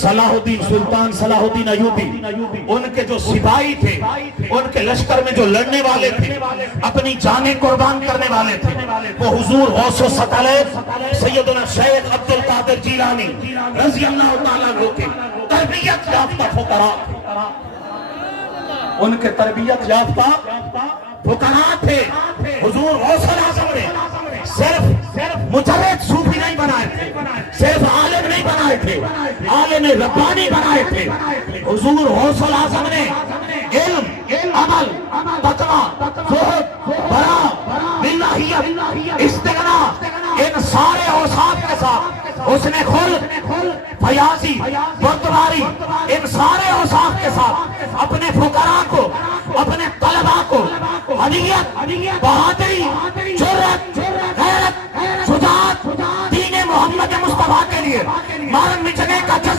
صلاح الدین سلطان صلاح الدین ایوبی ان کے جو سپاہی تھے، ان کے لشکر میں جو لڑنے والے تھے، اپنی جانیں قربان کرنے والے تھے، وہ حضور غوث و ثقلین سیدنا شیخ عبد القادر جیلانی رضی اللہ تعالیٰ عنہ کے تربیت یافتہ فقراء تھے۔ ان کے تربیت یافتہ فقراء تھے۔ حضور غوث الاعظم نے صرف مجرد صوفی نہیں بنائے تھے، صرف عالم نہیں بنائے تھے، عالم ربانی بنائے تھے۔ حضور غوث الاعظم نے علم، عمل، تقویٰ، زہد، برا، باللہیت، استغنا، ان سارے اوصاف کے ساتھ اس نے خلق، فیاضی، بردباری، ان سارے اوصاف کے ساتھ اپنے فقراء کو، اپنے طلباء کو ہدیت، بہادری، جرأت، غیرت، شجاعت، دین محمد مصطفیٰ کے لیے مرن مٹنے کا جذبہ